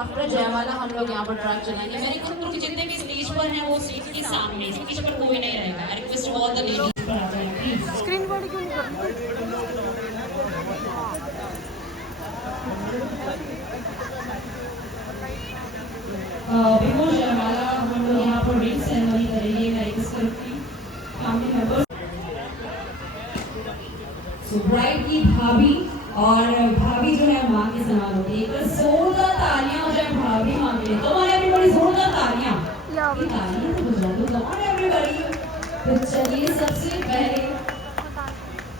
After जयमाला हम लोग यहाँ पर ट्रैक चलाएंगे। मेरे ग्रुप के जितने भी स्टेज पर हैं वो स्टेज के सामने, स्टेज पर कोई नहीं रहेगा। I request all the ladies पर आ जाएं प्लीज। स्क्रीन बॉडी क्यों नहीं करती? बिफोर जयमाला हम लोग यहाँ पर रिंग सेरेमनी करेंगे। मैं रिक्वेस्ट करूँगी फैमिली मेंबर्स, ब्राइड की भाभी और भाभी जो है माँ के समान होती है। एक बार जोरदार तालियां हो जाए भाभी माँ के लिए। तो हमारे एवरीबॉडी जोरदार तालियां। ये तालियां तो बजा दो हमारे एवरीबॉडी। तो चलिए सबसे पहले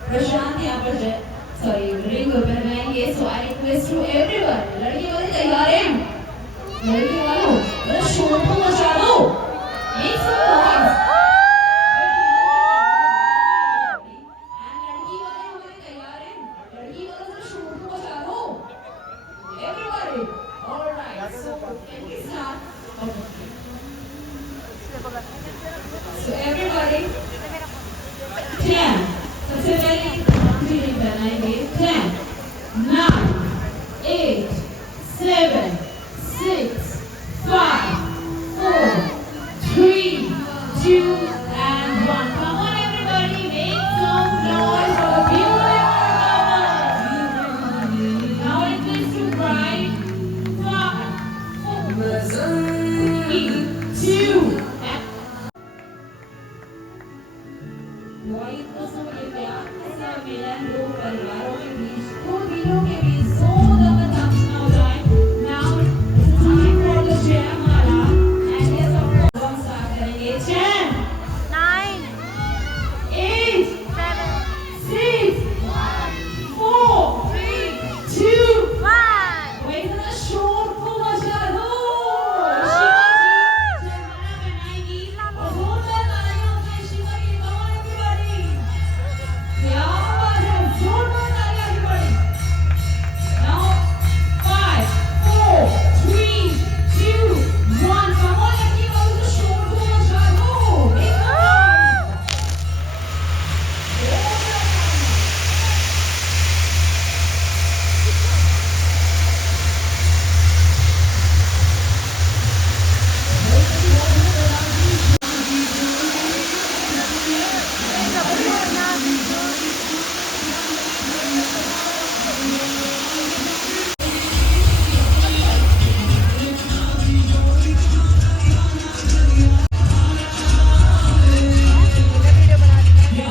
प्रशांत यहाँ पर सॉरी रिंग बनाएंगे। सो आई रिक्वेस्ट टू एवरीवन, लड़की वाले तैयार हैं? लड़की वालों बड़ा शोर तो मचा दो। एक सब So everybody, 10. सबसे पहले रिंग बनाएंगे। 10, 9, 8, 7, 6, 5, 4, 3, 2, and 1. Come on everybody, make some noise for the beautiful couple. Now it is to bride. 5, 4, 3, 2. मिलन दो परिवारों के बीच, दो दिलों के बीच जोरदार तालियां हो जाए। Now it's time for the जयमाला and yes of course हम स्टार्ट करेंगे। 10, 9, 8, 7, 6, 4, 3, 2, 1. वही तो शोर को मचा दो। जयमाला बनाएगी और जोरदार तालियां हो जाए शिवा की। Come on everybody, क्या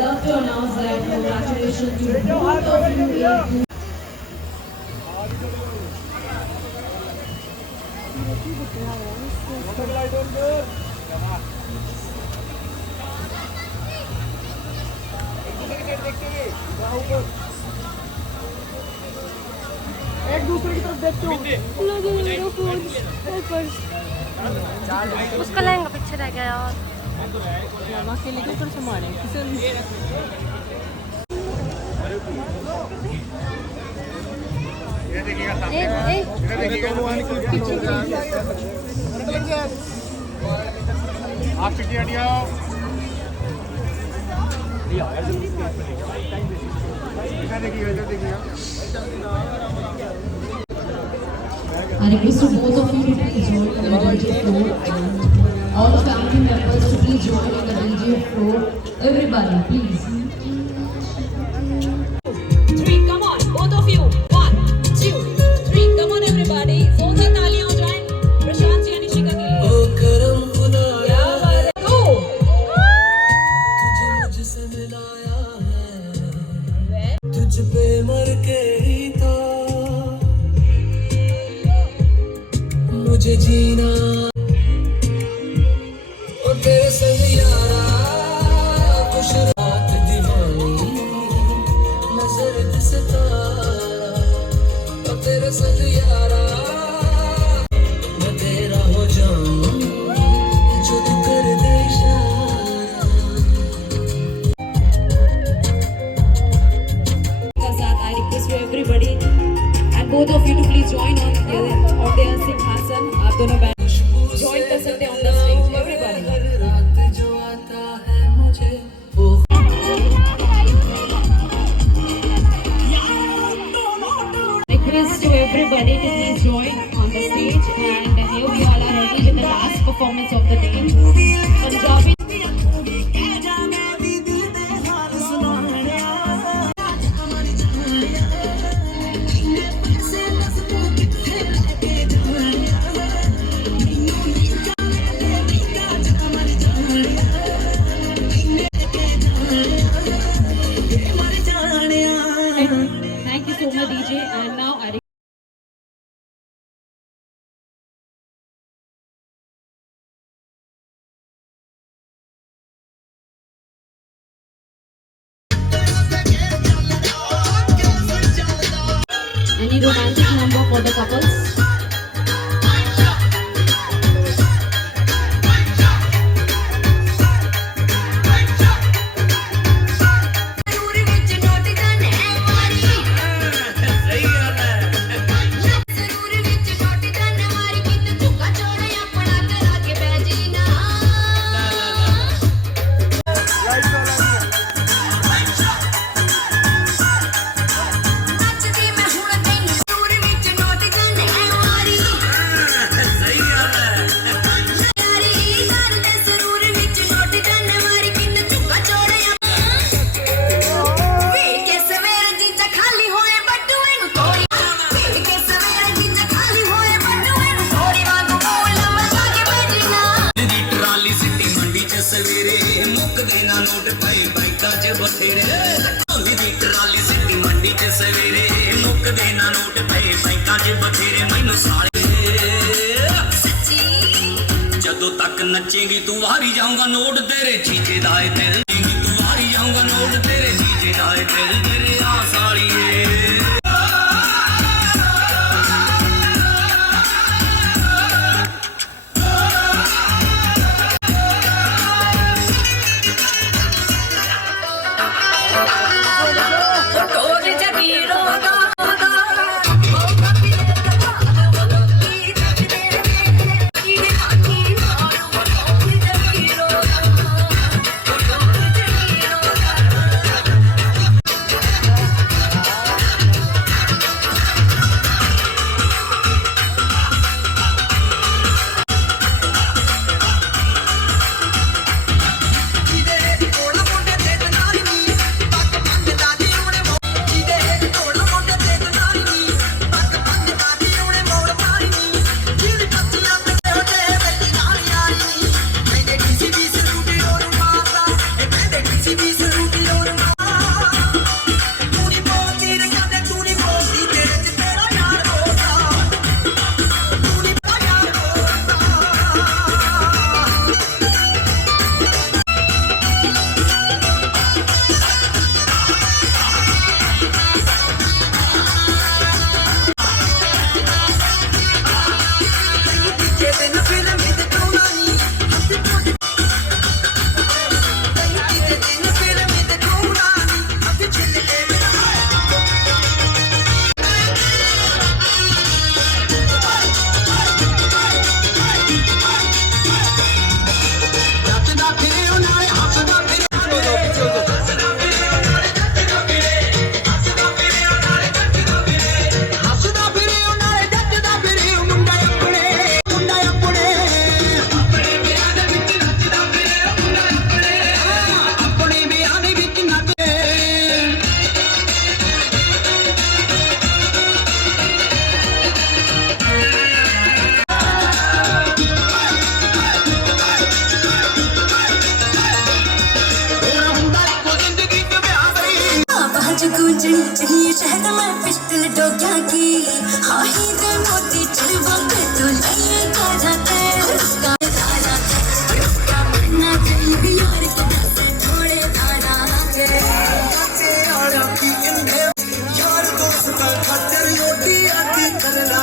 love to announce that congratulations to both of you. एक दूसरे की तरफ देखते हो। उसका लहंगा पीछे रह गया यार। अकेले के ऊपर से मारे किसे। आप पीछे हटिए आओ। इधर देखिए, इधर देखिए। I request to both of you to please join on the DJ floor and all family members to please join on the DJ floor. Everybody, please. 3, come on, both of you. 1, 2, 3, come on everybody. जोरदार तालियां हो जाएं प्रशांत जी निशिका के लिए। ओ करम खुदाया दो। तुझे मुझसे मिलाया है, तुझ पे मर के ही तो मुझे जीना और तेरे संग यारा खुश रात दीवानी नजर सितारा और तेरे संग यारा मैं तेरा हो जाऊं जो तू कर दे इशारा। I request to everybody and both of you to please join on their सिंहासन। आप दोनों बैंड ज्वाइन कर सकते हैं on the stage everybody। रात जो आता है मुझे वो request to everybody to please join on the stage and here we all are ready with the last performance of the day Punjabi। Thank you so much DJ and now I any romantic number for the couples? ਜਦੋਂ ਤੱਕ ਨੱਚੇਗੀ ਤੂੰ ਵਾਰੀ ਜਾਊਂਗਾ note ਤੇਰੇ ਚੀਚੇ ਦਾ ਏ ਦਿਲ ਤੂੰ ਵਾਰੀ ਜਾਊਂਗਾ ਨੋਟ ਤੇਰੇ ਚੀਚੇ ਦਾ ਏ ਦਿਲ ਮੇਰੇ ਆ ਸਾਲੀਏ। हाँ हीरे मोती चलवा पे तू ले का जाते रुका रुका मरना चाहिए यार के दस थोड़े दाना के काटे आड़ा की इंधे यार दोस्त का खातिर रोटी आती करना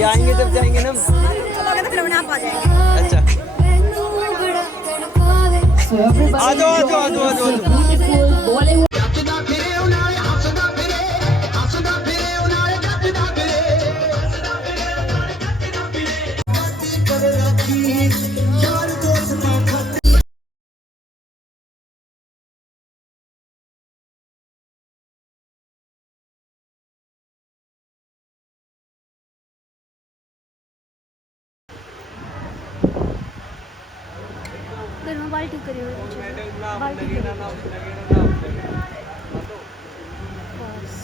ये आएंगे जब जाएंगे ना चलोगे तो फिर आप आ जाएंगे। अच्छा So everybody आ जाओ, आ जाओ, आ जाओ, आ जाओ, आ जाओ। beautiful Bollywood फिर मैं बाल्टी करी हुई बाल्टी करी बस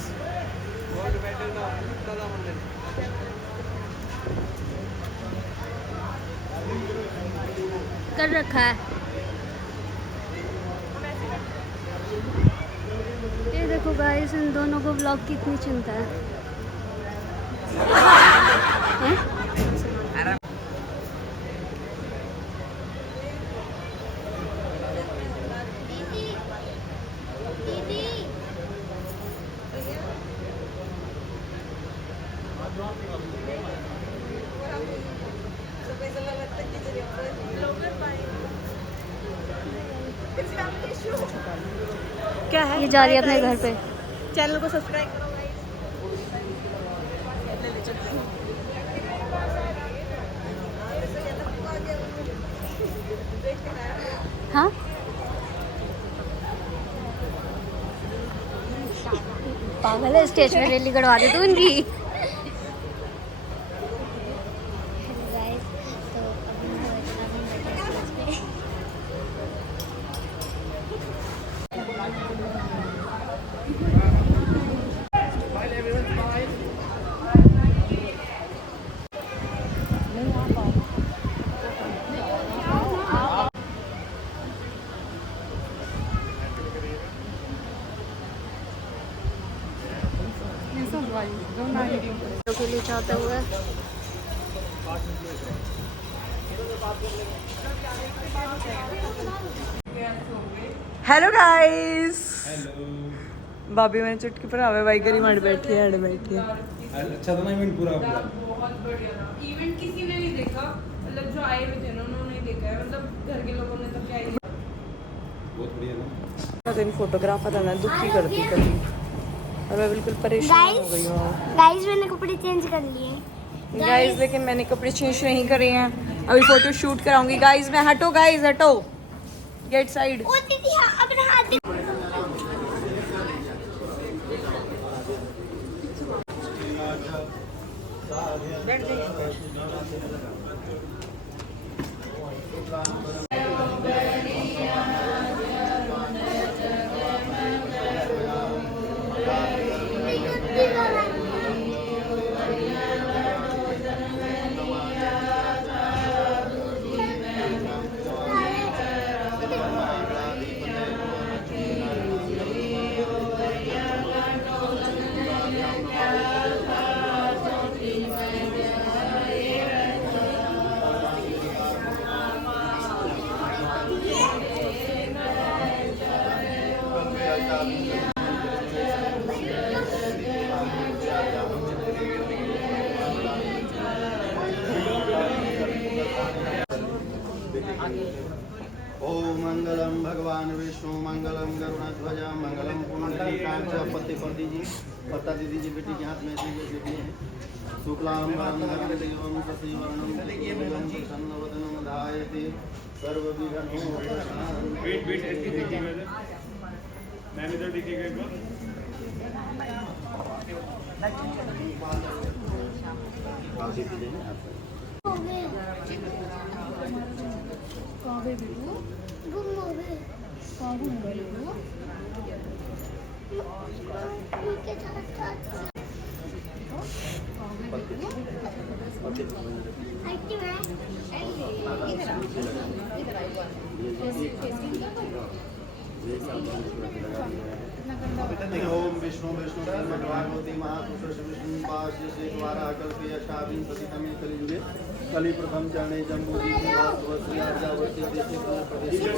कर रखा है। ये देखो गाइस, इन दोनों को ब्लॉग की इतनी चिंता है। हैं? क्या है? ये जा रही है अपने घर पे। चैनल को सब्सक्राइब करो गाइस। हाँ पागल है, स्टेज पे रैली करवा दे तू इनकी। के लिए चाहते हुए हेलो गाइस। भाभी मैंने चुटकी पर आवे भाई करी मार बैठी है अच्छा था ना इवेंट पूरा आपका? बहुत बढ़िया था इवेंट। किसी ने नहीं देखा, मतलब जो आए हुए थे ना उन्होंने नहीं देखा है, मतलब घर के लोगों ने तो क्या ही। बहुत बढ़िया ना। दिन फोटोग्राफर था ना दुखी करती कभी और मैं बिल्कुल परेशान हो गई हूँ। गाइस मैंने कपड़े चेंज कर लिए गाइस लेकिन मैंने कपड़े चेंज नहीं करे हैं, अभी फोटो शूट कराऊंगी। गाइस मैं हटो, गाइस हटो, गेट साइड। ओ दीदी हाँ अपना हाथ दे। ओम मंगलम भगवान विष्णु मंगलम गरुणध्वज मंगलम पुंडरीकाक्ष। पत्ते पर दीजिए, पत्ता दे दीजिए बेटी के हाथ में, दीजिए बेटी है शुक्लाम वरदं देवं शशिवर्णं प्रसन्नवदनं ध्यायते सर्वविघ्नोपशान्तये। वेट ऐसे देखिएगा इधर, मैम इधर देखिएगा एक बार। ओम विष्णु विष्णु भगवती महापुरुष विष्णु पास्य से द्वारा कल्पे अष्टाविं सतितमे कलियुगे कलि प्रथम चरणे जम्बूद्वीपे भारतवर्षे अर्जावती देशे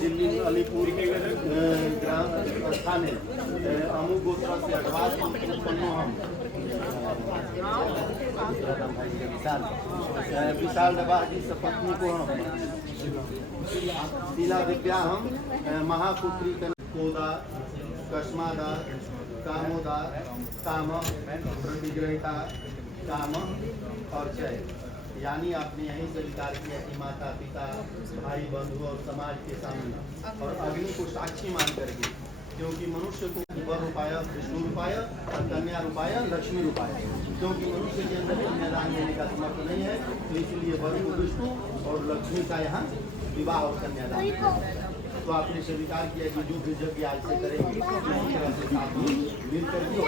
दिल्ली अलीपुर ग्राम स्थाने अमु गोत्र से अठवास उत्पन्नो हम विशाल दबा जी सपत्नी को हम शीला विद्या हम महापुत्री कोदा कस्मादा कामोदा काम प्रतिग्रहिता काम और जय। यानी आपने यही स्वीकार किया कि माता पिता भाई बंधु और समाज के सामने और अग्नि को साक्षी मान करके, क्योंकि मनुष्य को वर रूपाय विष्णु रूपाय और कन्या रूपाय लक्ष्मी रूपाय, क्योंकि मनुष्य के अंदर कन्यादान देने का समर्थ नहीं है, तो इसलिए वर को विष्णु और लक्ष्मी का यहाँ विवाह और कन्यादान। तो आपने स्वीकार किया कि जो भी यज्ञ आज से करेंगे इसी तरह से साथ में मिल करके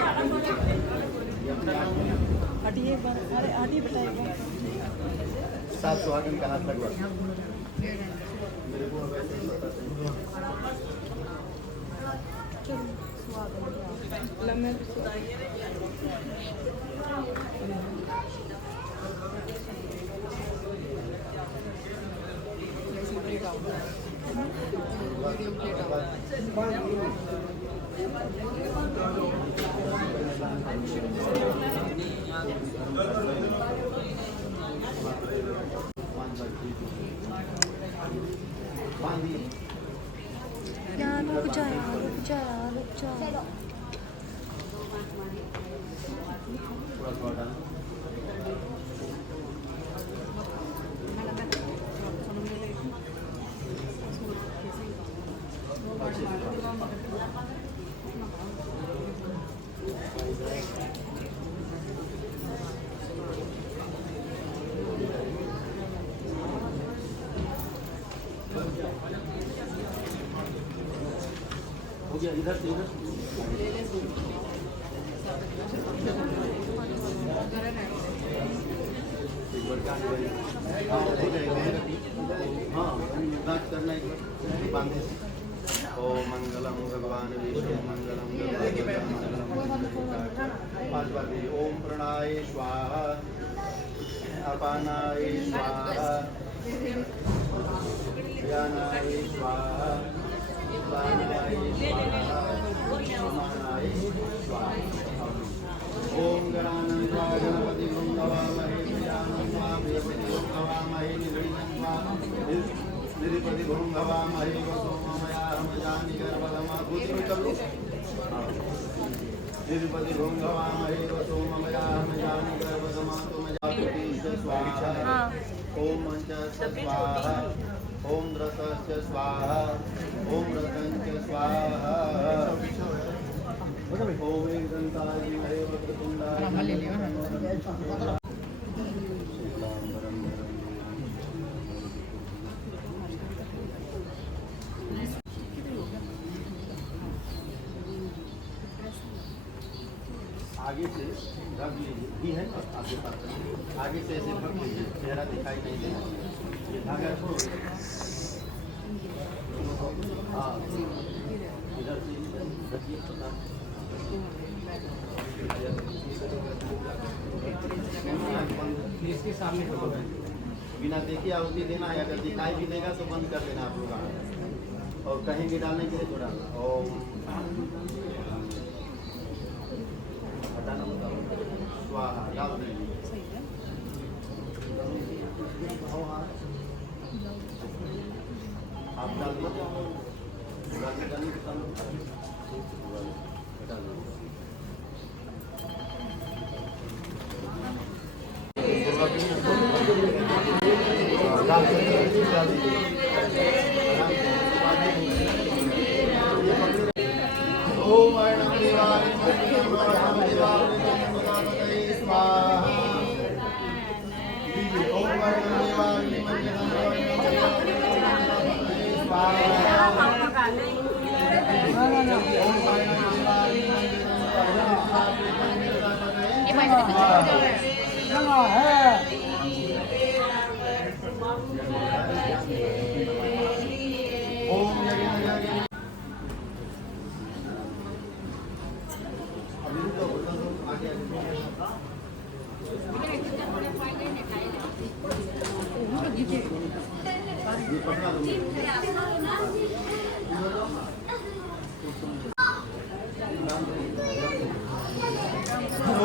सात सुहागन का हाथ लगवा मेरे को वैसे ही पता रुक जा हो गया इधर से इधर हाँ करना एक बांधे से। ओम मंगलम भगवान विष्णु मंगलम पांच बार दीजिए। ओम प्रणाय स्वाहा अपानाय स्वाहा ज्ञानाय स्वाहा दानाय स्वाहा समानाय स्वाहा। ओम गणानंदा गणपति भवामहे प्रियानं स्वामिपति भवामहे निधिपति भवामहे वसोमया हमजानि गर्भधमा पुत्र करो निधिपति भवामहे वसोमया हमजानि गर्भधमा तुम जाति स्वाहा। ओम मंचस्य स्वाहा ओम रसस्य स्वाहा ओम रसंच स्वाहा। ओम एकदंताय विमहे वक्रतुंडाय आगे से रख लीजिए भी है ना आपके पास आगे से ऐसे रख लीजिए चेहरा दिखाई नहीं देना ये धागा छोड़ो। हाँ इधर से रखिए इसके सामने बिना देखे आहुति देना है। अगर दिखाई भी देगा तो बंद कर देना आप लोग और कहीं भी डालने के लिए तो डालना। ओम स्वाहा डाल दीजिए। आप डाल दीजिए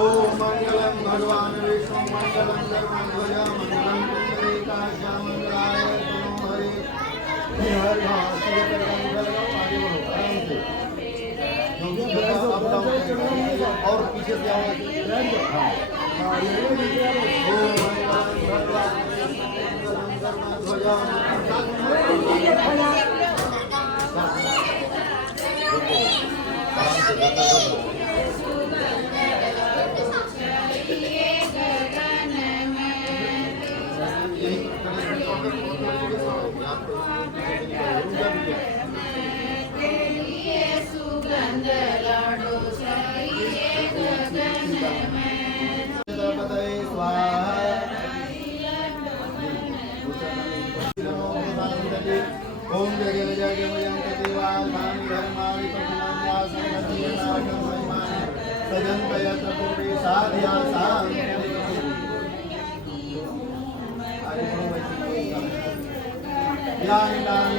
ओम मंगलम भगवान विष्णु मंगलम धर्मध्वज मंगलम पुंडरीकाक्ष मंगलाय हरे हर और पीछे से आओ। ओम जय जय जय देवाधानी धर्माणि सजन प्रयत्न पूर्वी साध्या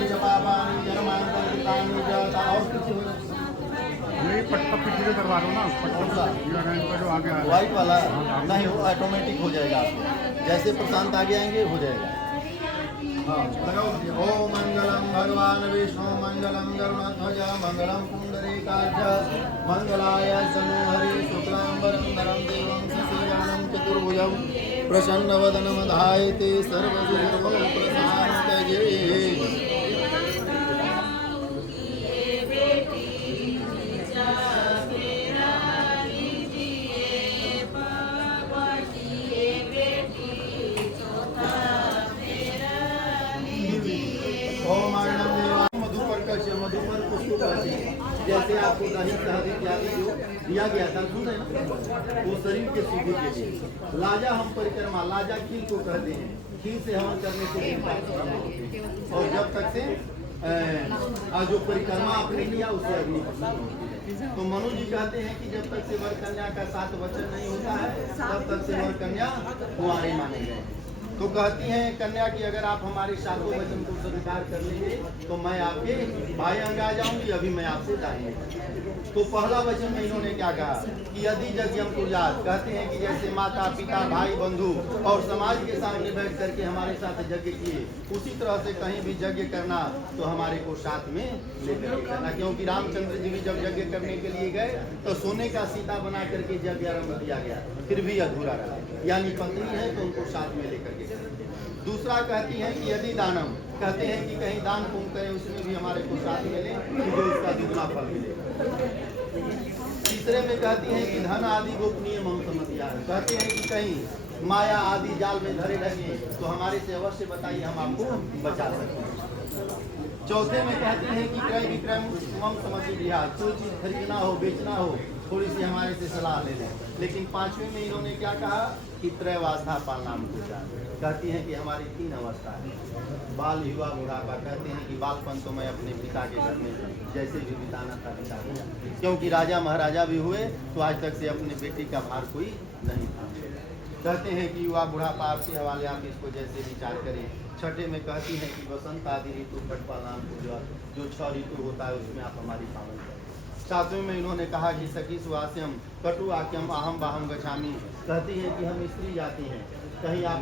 च पापानि जन्मांतरितानि च और कुछ पट्टा पीछे से करवा दो ना पट्टा जो आगे आ व्हाइट वाला नहीं हो ऑटोमेटिक हो जाएगा आपको जैसे प्रशांत आगे आएंगे हो जाएगा। हाँ लगाओ। ओम मंगलम भगवान विष्णु मंगलम गरुड़ध्वज मंगलम पुंडरीकाक्ष मंगलाय तनूहरि शुक्लांबरं धरं देवं शशिवर्णं चतुर्भुजं प्रसन्नवदनं ध्यायेत् सर्वदुर्गमप्रशान्तये। मधुपर पुष्प जैसे आपको दही शहद इत्यादि जो दिया गया था दूध है वो शरीर के शुद्धि के लिए। लाजा हम परिक्रमा लाजा खील को कहते हैं। खील से हवन करने से और जब तक से जो परिक्रमा आपने किया उससे अग्नि तो मनु जी कहते हैं कि जब तक से वर कन्या का 7 वचन नहीं होता है तब तक से वर कन्या कुंवारी माने गए। तो कहती हैं कन्या कि अगर आप हमारे सातों वचन को स्वीकार कर लेंगे तो मैं आपके भाई अंग आ जाऊंगी, अभी मैं आपसे दाहिने। तो पहला वचन में इन्होंने क्या कहा कि यदि यज्ञम कुर्यात, कहते हैं कि जैसे माता पिता भाई बंधु और समाज के सामने बैठ करके हमारे साथ यज्ञ किए, उसी तरह से कहीं भी यज्ञ करना तो हमारे को साथ में लेकर के करना। क्योंकि रामचंद्र जी भी जब यज्ञ करने के लिए गए तो सोने का सीता बना करके यज्ञ आरंभ किया गया, फिर भी अधूरा रहा, यानी पत्नी है तो उनको साथ में लेकर के करें। दूसरा कहती है कि यदि दानम, कहते हैं कि कहीं दान पुण्य करें उसमें भी हमारे को साथ मिले तो उसका दुगना फल मिले। तीसरे में कहती हैं कि धन आदि गोपनीय मम समझिया, कहते हैं कि कहीं माया आदि जाल में धरे लगे तो हमारे से अवश्य बताइए, हम आपको बचा सकते हैं। चौथे में कहते हैं कि क्रय विक्रय मम समझिया, कोई चीज खरीदना हो बेचना हो थोड़ी सी हमारे से सलाह ले लें। लेकिन पांचवें में इन्होंने क्या कहा कि त्रैवास्था पालनाम पूजा, कहती हैं कि हमारी 3 अवस्था है, बाल युवा बुढ़ापा। कहते हैं कि बालपन तो मैं अपने पिता के घर में जैसे भी बिताना था बिता दिया, क्योंकि राजा महाराजा भी हुए तो आज तक से अपने बेटी का भार कोई नहीं था। कहते हैं कि युवा बुढ़ापा आपके हवाले, आप इसको जैसे विचार करें। छठे में कहती हैं कि बसंत आदि ऋतु पट पालनाम पूजा, जो 6 ऋतु होता है उसमें आप हमारी पालन करें। सातवें में इन्होंने कहा कि सखी सुहास्यम कटु आक्यम अहम बाहम गच्छामी, कहती हैं कि हम स्त्री जाती हैं, कहीं आप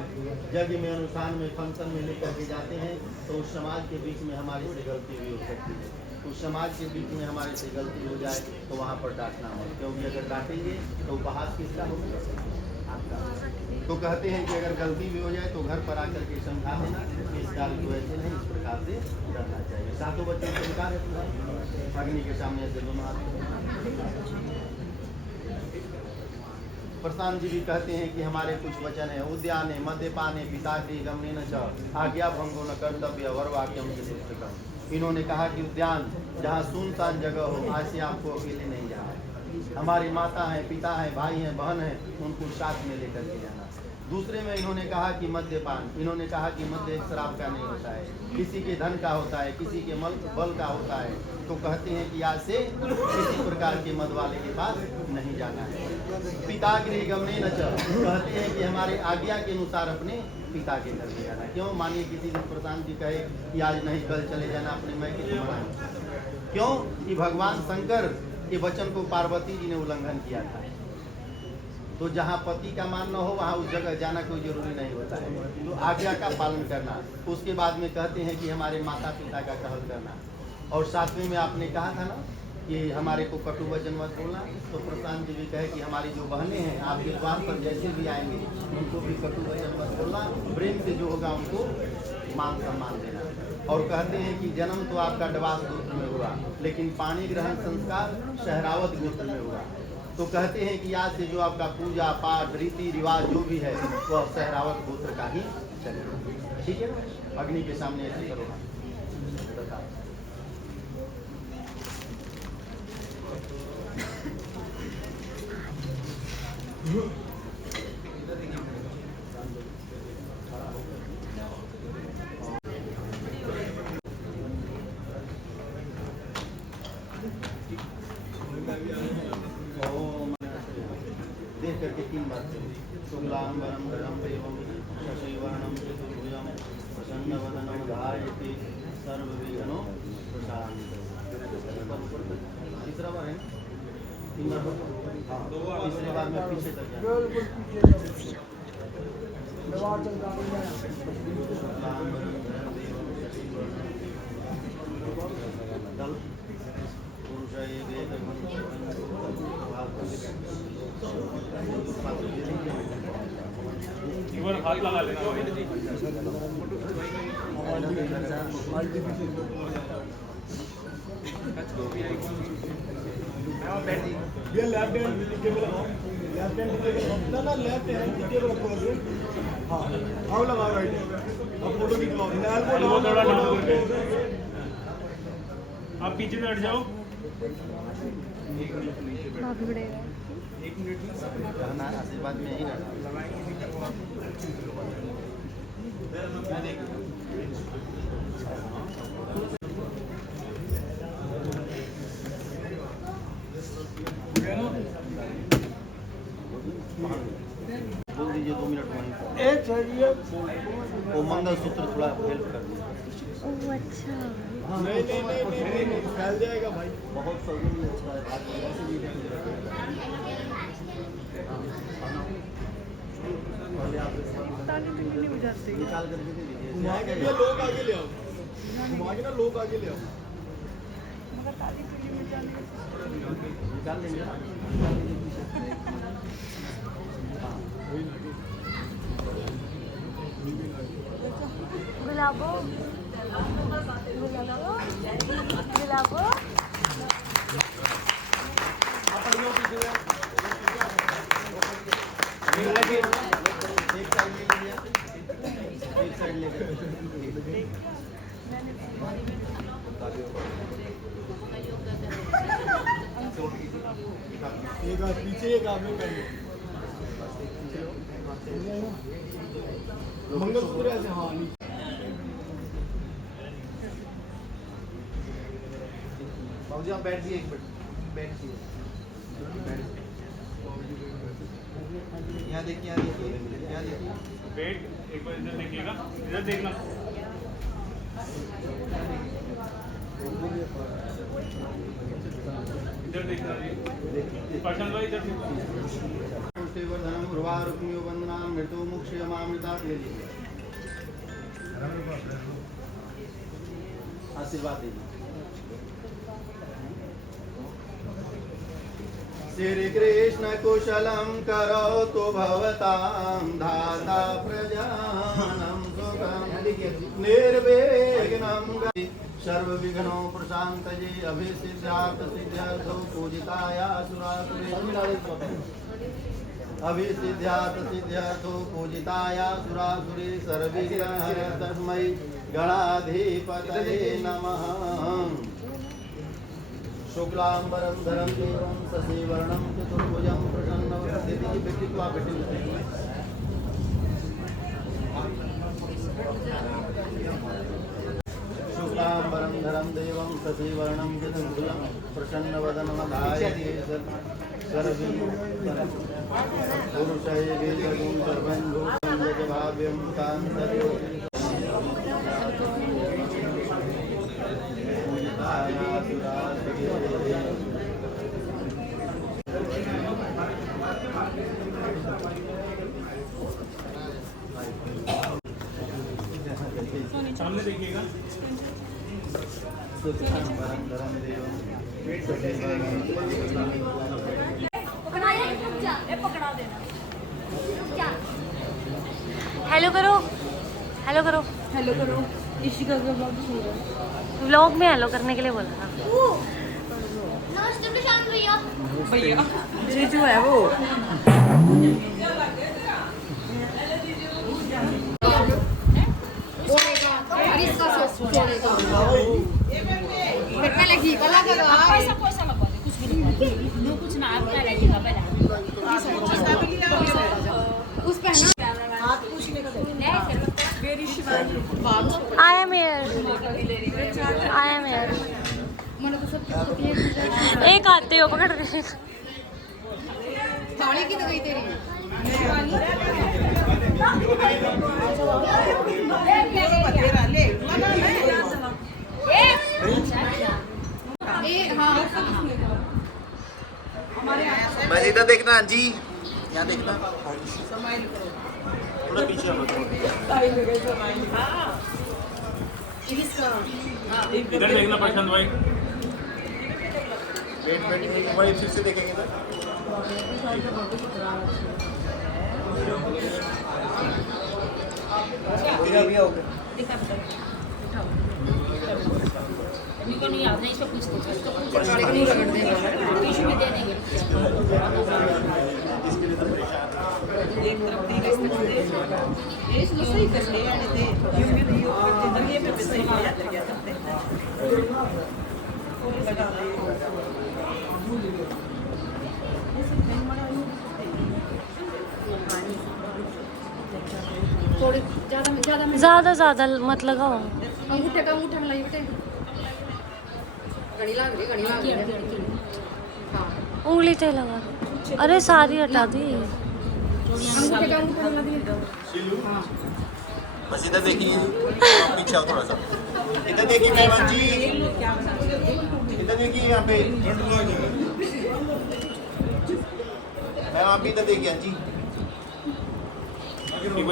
यज्ञ में अनुष्ठान में फंक्शन में लेकर के जाते हैं तो उस समाज के बीच में हमारी से गलती भी हो सकती है। उस समाज के बीच में हमारे से गलती हो जाए तो वहाँ पर डांटना मत, क्योंकि अगर डांटेंगे तो उपहास किसका होगा, आपका। तो कहते हैं कि अगर गलती भी हो जाए तो घर पर आकर के समझा देना, इस कार्य को ऐसे नहीं, इस प्रकार से करना चाहिए। सातों बच्चों को स्वीकार है, अग्नि के सामने ऐसे दोनों हाथ। प्रशांत जी भी कहते हैं कि हमारे कुछ वचन है, उद्याने मद्यपाने पिताग्री गमने न च आज्ञा भंगो न कर्तव्य वर वाक्यम से पुस्तकम। इन्होंने कहा कि उद्यान जहाँ सुनसान जगह हो, आज से आपको अकेले नहीं जाना है, हमारी माता है पिता है भाई हैं बहन है, उनको साथ में लेकर के जाना। दूसरे में इन्होंने कहा कि मद्यपान, इन्होंने कहा कि मद्य एक शराब का नहीं होता है, किसी के धन का होता है, किसी के बल का होता है। तो कहते हैं कि आज से किसी प्रकार के मद वाले के पास नहीं जाना है। पितागृह गमने न च, कहते हैं कि हमारे आज्ञा के अनुसार अपने पिता के घर में जाना। क्यों, मानिए किसी दिन प्रशांत जी कहे कि आज नहीं कल चले जाना अपने मैके को मनाएं, क्यों कि भगवान शंकर के वचन को पार्वती जी ने उल्लंघन किया था। तो जहाँ पति का मान न हो वहाँ उस जगह जाना कोई जरूरी नहीं होता है, तो आज्ञा का पालन करना। उसके बाद में कहते हैं कि हमारे माता पिता का कहल करना। और सातवें में आपने कहा था ना कि हमारे को कटु वचन मत बोलना, तो प्रशांत जी भी कहे कि हमारी जो बहनें हैं आपके द्वार पर जैसे भी आएंगे उनको भी कटु वचन मत बोलना, प्रेम से जो होगा उनको मान सम्मान देना। और कहते हैं कि जन्म तो आपका डवास गोत्र में हुआ, लेकिन पानी ग्रहण संस्कार सहरावत गोत्र में हुआ। तो कहते हैं कि आज से जो आपका पूजा पाठ रीति रिवाज जो भी है वो अब सहरावत गोत्र का ही चलेगा, ठीक है। अग्नि के सामने ऐसे करो। देख करके 3 बार शुक्लांबरम धरम देवम शशिवर्णम चतुर्भुजम प्रसन्नवदनम ध्यायते सर्वविघ्नो प्रशांत। तीसरा बार है, 3 बार हो, तीसरी बार में पीछे तक हाथ लगा लेना। ये लेफ्ट हैंड टेबल लगाओ, लेफ्ट हैंड टेबल ना लेफ्ट हैंड टेबल रखो। हाँ आओ लगाओ राइट हैंड, अब फोटो निकलाओ, एल्बो थोड़ा डाउन करके आप पीछे से हट जाओ। 1 मिनट रहना, आशीर्वाद में ही रहना। बोल दीजिए 2 मिनट वहीं। मंगलसूत्र थोड़ा हेल्प कर दिया। ओह अच्छा। नहीं फैल जाएगा भाई। बहुत सही अच्छा है। निकाल करके दे दीजिए। घुमा के भी लोग आगे ले आओ, घुमा के ना लोग आगे ले आओ। निकाल लेंगे। गुलाबो गुलाबो एक साइड ले लीजिए, एक साइड ले लीजिए। एक हाथ पीछे, एक आगे पहले। मंगलसूत्र ऐसे, हाँ नीचे। बाबूजी आप बैठ जाइए, एक मिनट बैठिए। यहाँ देखिए, यहाँ देखिए, यहाँ देखिए। वेट एक बार इधर देखिएगा, इधर देखना। इधर देखना जी, प्रशांत भाई इधर देखना। धनम ध्रुवा रुक्मियो वंदना मृत्यु मुक्षय मामृता ले लीजिए। आशीर्वाद दीजिए। श्री कृष्ण कुशलम करोतु भवतां धाता प्रजानम सुखम निर्विघ्नं गति सर्वविघ्नो प्रशान्तये अभिसिद्ध्यार्थ सिद्ध्यर्थो पूजिताया सुरासुरे अभिसिद्ध्यार्थ सिद्ध्यर्थो पूजिताया सुरासुरे सर्वविघ्नहर तस्मै गणाधिपतये नमः। शुक्लांबरम धरम देवम शशिवर्णम चतुर्भुजं प्रसन्नवदनं बेटी को आप बेटी शुक्लांबरम धरम देवम शशिवर्णम चतुर्भुजं प्रसन्नवदनं ध्यायेत् सर्वं पुरुषये वेदगुं सर्वं भूतं जगभाव्यं कान्तयो सामने देखिएगा। हेलो करो, हेलो करो, हेलो करो। इशिका का ब्लॉग सुन रहा है। व्लॉग में हेलो करने के लिए बोला था। भैया जीजू है वो। I am here. I am here. एक आते हो पकड़ रहे। साड़ी की तो गई तेरी। बस इधर देखना जी, यहाँ देखना। थोड़ा पीछे इधर देखना प्रशांत भाई। वेट मोबाइल फिर से देखेंगे ना। अभी आओगे। ज्यादा ज्यादा मत लगाओ। अंगूठे का अंगूठा मिलाई बेटे। घड़ी लाग रही, घड़ी लाग रही। हाँ उंगली तो लगा दो। अरे सारी हटा दी। अंगूठे का अंगूठा मिला दिए। बस इधर देखिए, पीछे आओ थोड़ा सा, इधर देखिए मेहमान जी, इधर देखिए यहाँ पे मैम, आप भी इधर देखिए। हाँ जी,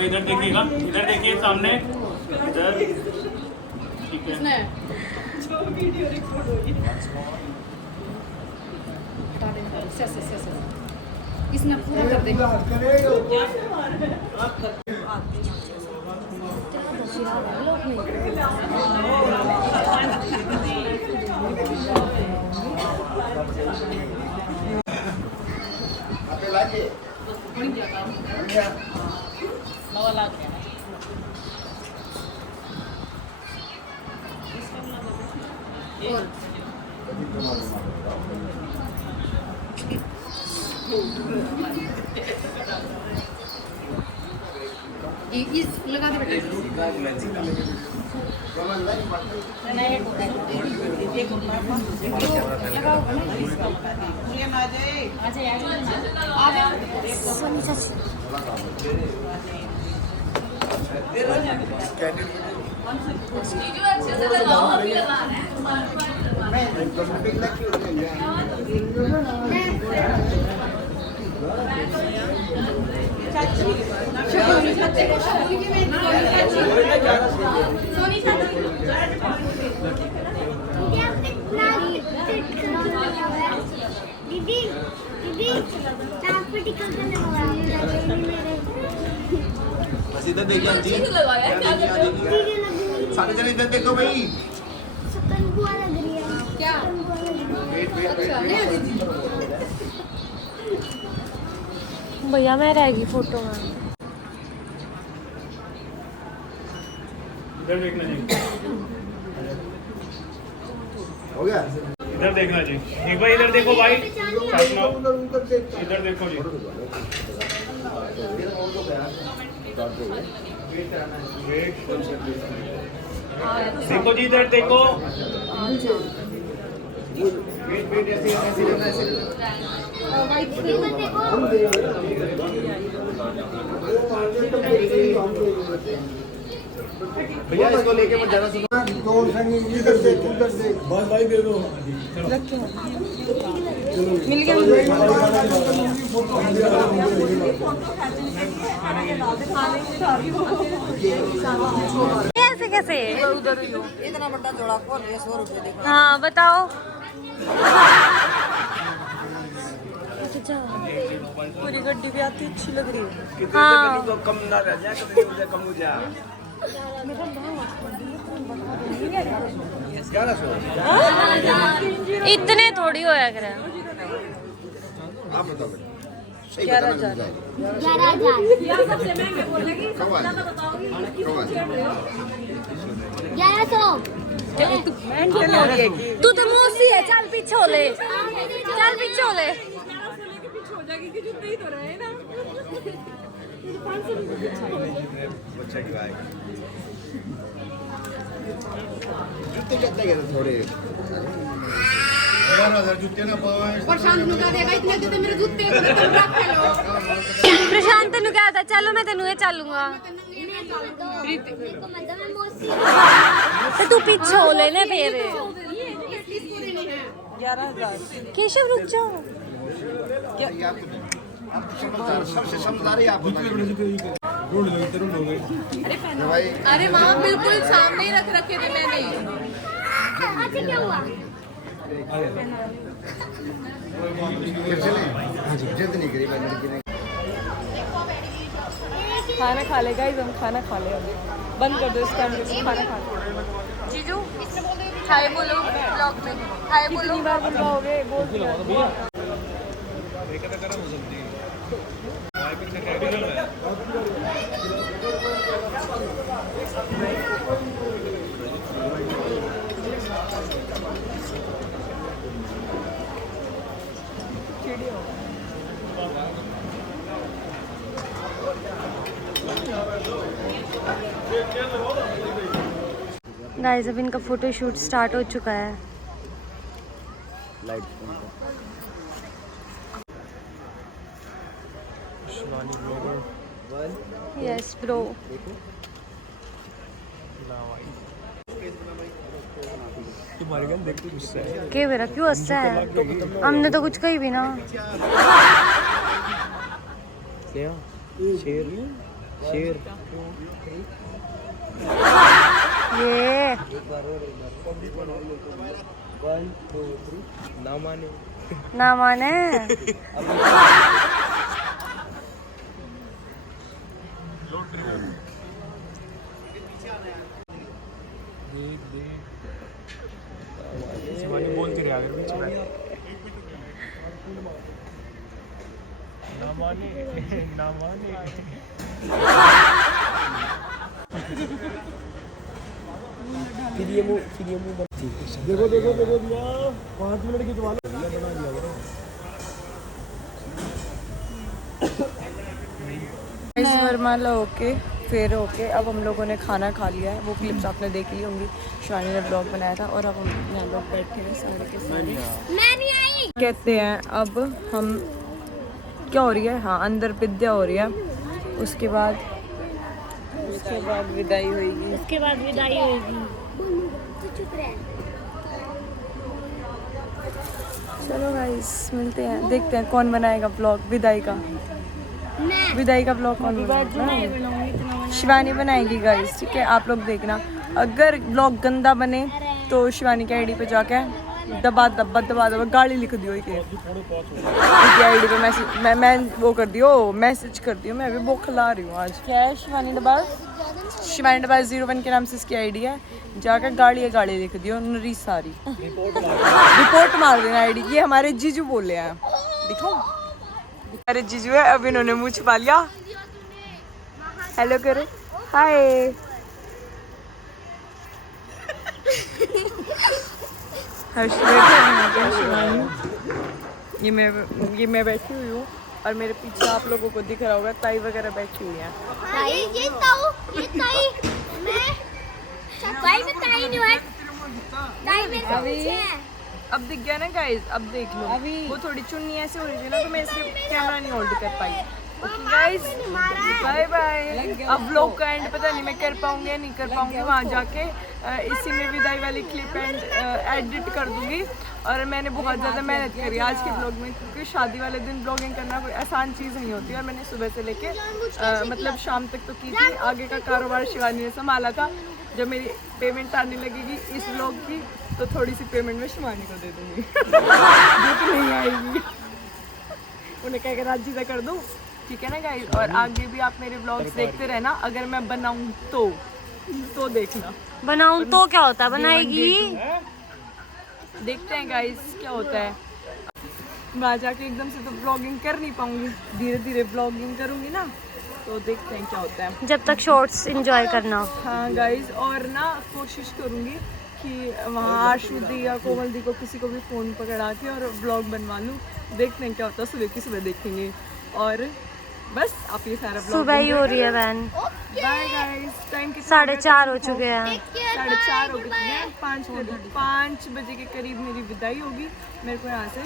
इधर देखिएगा, इधर देखिए सामने, इधर ठीक है। इसने पूरा कर दे। लगा दे दीदी दीदी बस इधर देखिए। हाँ जी, सारे जने इधर देखो भाई। क्या भैया मैं रहेगी फोटो में। इधर देखना जी, हो गया। इधर देखना जी, एक बार इधर देखो भाई, इधर देखो जी, देखो जी, इधर देखो। भैया इसको लेके मत जाना, सुनो। इधर से बस भाई दे दो। मिल गया। कैसे कैसे उधर ही हो, इतना बड़ा जोड़ा खोल 100 रुपए देखो। हाँ बताओ। पूरी गड्डी भी आती अच्छी लग रही है। हाँ कम ना रह जाए, कम हो जाए। इतने थोड़ी होया करे। आप बताओ 11,000। 1100 तू तो मौसी है, चल पीछे हो ले, चल पीछे हो ले। जूते कितने गए थोड़े? 11,000 जूते ना पाए। प्रशांत नु कह देगा इतने दे मेरे जूते को तुम रख लो। प्रशांत तेन कहता चलो मैं तेन चलूंगा, तू पीछे हो लेने फिर। 11,000। केशव रुक जाओ। आप समझदार, सबसे समझदार ही आप बताइए। अरे वहाँ बिल्कुल सामने ही रख रखे थे मैंने। अच्छा क्या हुआ? जिद नहीं करी मैंने, लड़की ने। खाना खा ले गाइस, हम खाना खा ले। बंद कर दो इस कैमरे को, खाना खा ले। जीजू हाय बोलो ब्लॉग में, हाय बोलो। कितनी बार बुलवाओगे? बोल दिया। गाइस अब इनका फोटो शूट स्टार्ट हो चुका है। Yes bro. तुम्हारी गन देख के गुस्सा है के मेरा क्यों हंसा है? हमने तो कुछ कही भी ना। शेर शेर शेर ये 1 2 3 ना माने ना माने। शिवानी बोलती रहे आगे पीछे ना माने ना माने फिर ये मुंह देखो देखो देखो भैया 5 मिनट की बना दिया वरमाला होके फिर होके अब हम लोगों ने खाना खा लिया है। वो क्लिप्स आपने देख ली होंगी, शिवानी ने ब्लॉग बनाया था। और अब हम यहाँ लोग बैठे हैं सारे के सारे। मैं नहीं आई। कहते हैं अब हम क्या हो रही है, हाँ अंदर विद्या हो रही है। उसके बाद विदाई होगी। उसके बाद विदाई होगी। चलो गाइस मिलते हैं, देखते हैं कौन बनाएगा ब्लॉग विदाई का। विदाई का ब्लॉग कौन बनाएगा? शिवानी बनाएगी गाइस, ठीक है। आप लोग देखना, अगर ब्लॉग गंदा बने तो शिवानी की आईडी पे जाके दबा गाली लिख दियो एक आईडी पे मैसेज मैं वो कर दियो, मैसेज कर दियो। मैं अभी वो खिला रही हूँ आज। क्या है शिवानी डबाज 01 के नाम से इसकी आईडी है। जाकर गाड़ी लिख दियो नरी सारी। रिपोर्ट मार देना आईडी की। हमारे जीजू बोले हैं, दिखाओ हमारे जीजू है। अब इन्होंने मुंह छुपा लिया। हेलो करो, हाय। ये मैं बैठी हुई हूँ और मेरे पीछे आप लोगों को दिख रहा होगा ताई वगैरह बैठी हुई हैं। अब दिख गया ना गाइस, अब देख लो। वो थोड़ी चुन्नी ऐसे हो रही थी ना तो मैं इसलिए कैमरा नहीं होल्ड कर पाई। Guys bye bye. अब व्लॉग का एंड पता नहीं मैं कर पाऊंगी या नहीं कर पाऊंगी। वहाँ जाके इसी में विदाई वाली क्लिप एडिट कर दूंगी। और मैंने बहुत ज़्यादा मेहनत करी आज के ब्लॉग में, क्योंकि शादी वाले दिन ब्लॉगिंग करना कोई आसान चीज़ नहीं होती। और मैंने सुबह से लेके मतलब शाम तक तो की थी। आगे का कारोबार शिवानी ने संभाला था। जब मेरी पेमेंट आने लगेगी इस ब्लॉग की तो थोड़ी सी पेमेंट मैं शिवानी को दे दूँगी जो कि नहीं आएगी। उन्हें कह कर राजी से कर दूँ, ठीक है ना गाइस। और आगे भी आप मेरे ब्लॉग्स देखते रहना। अगर मैं बनाऊँ तो देखना। बनाऊं तो क्या होता है, बनाएगी। देखते हैं गाइस क्या होता है। वहाँ जाके एकदम से तो ब्लॉगिंग कर नहीं पाऊंगी, धीरे धीरे ब्लॉगिंग करूंगी ना, तो देखते हैं क्या होता है। जब तक शॉर्ट्स एंजॉय करना। हाँ गाइस, और ना कोशिश करूंगी कि वहाँ आशु दी या कोमल दी को किसी को भी फ़ोन पकड़ा के और ब्लॉग बनवा लूँ। देखते हैं क्या होता है, सुबह की सुबह देखेंगे। और बस आप ये सारा ब्लॉग सुबह ही हो रही है वैन। बाय गाइस, टाइम 4:30 हो चुके हैं। 4:30 हो गए हैं। 5 बजे के करीब मेरी विदाई होगी। मेरे को यहाँ से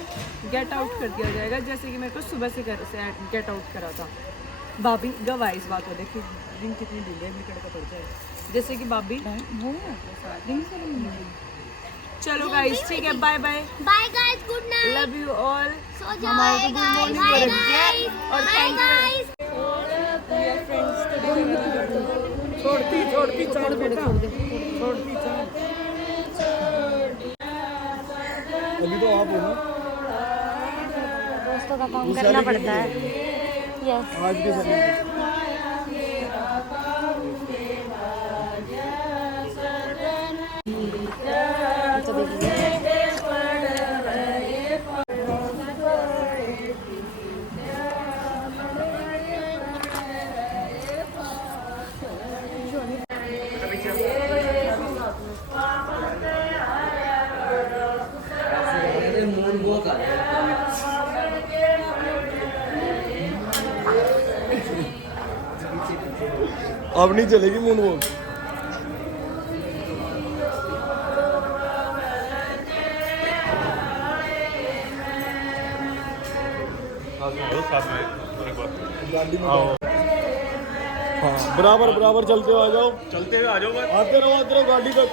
गेट आउट कर दिया जाएगा, जैसे कि मेरे को सुबह से घर से गेट आउट करा था। भाभी गवाह इस बात को, देखिए दिन कितनी ढीले का पड़ जाए। जैसे कि भाभी वो चलो गाइस, ठीक है, bye bye. Bye guys, good night, love you all. हमारे को गुड मॉर्निंग हो रही है। और थैंक यू छोड़ती छोड़ बेटा, छोड़ती छोड़। अभी तो आप हो ना, दोस्तों का काम करना पड़ता है। यस, आज के समय अब नहीं चलेगी मून वॉक। गाड़ी में हाँ बराबर बराबर चलते हुए आ जाओ, चलते हुए आ जाओ, आते रहो गाड़ी तक।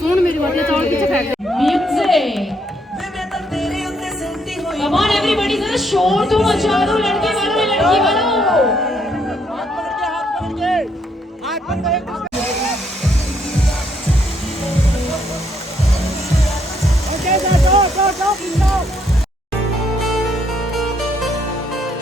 सुन मेरी बात, ये चावल पीछे फेंक दे। म्यूजिक कम ऑन एवरीबॉडी, जरा शोर तो मचा दो लड़के वालों लड़की वालों।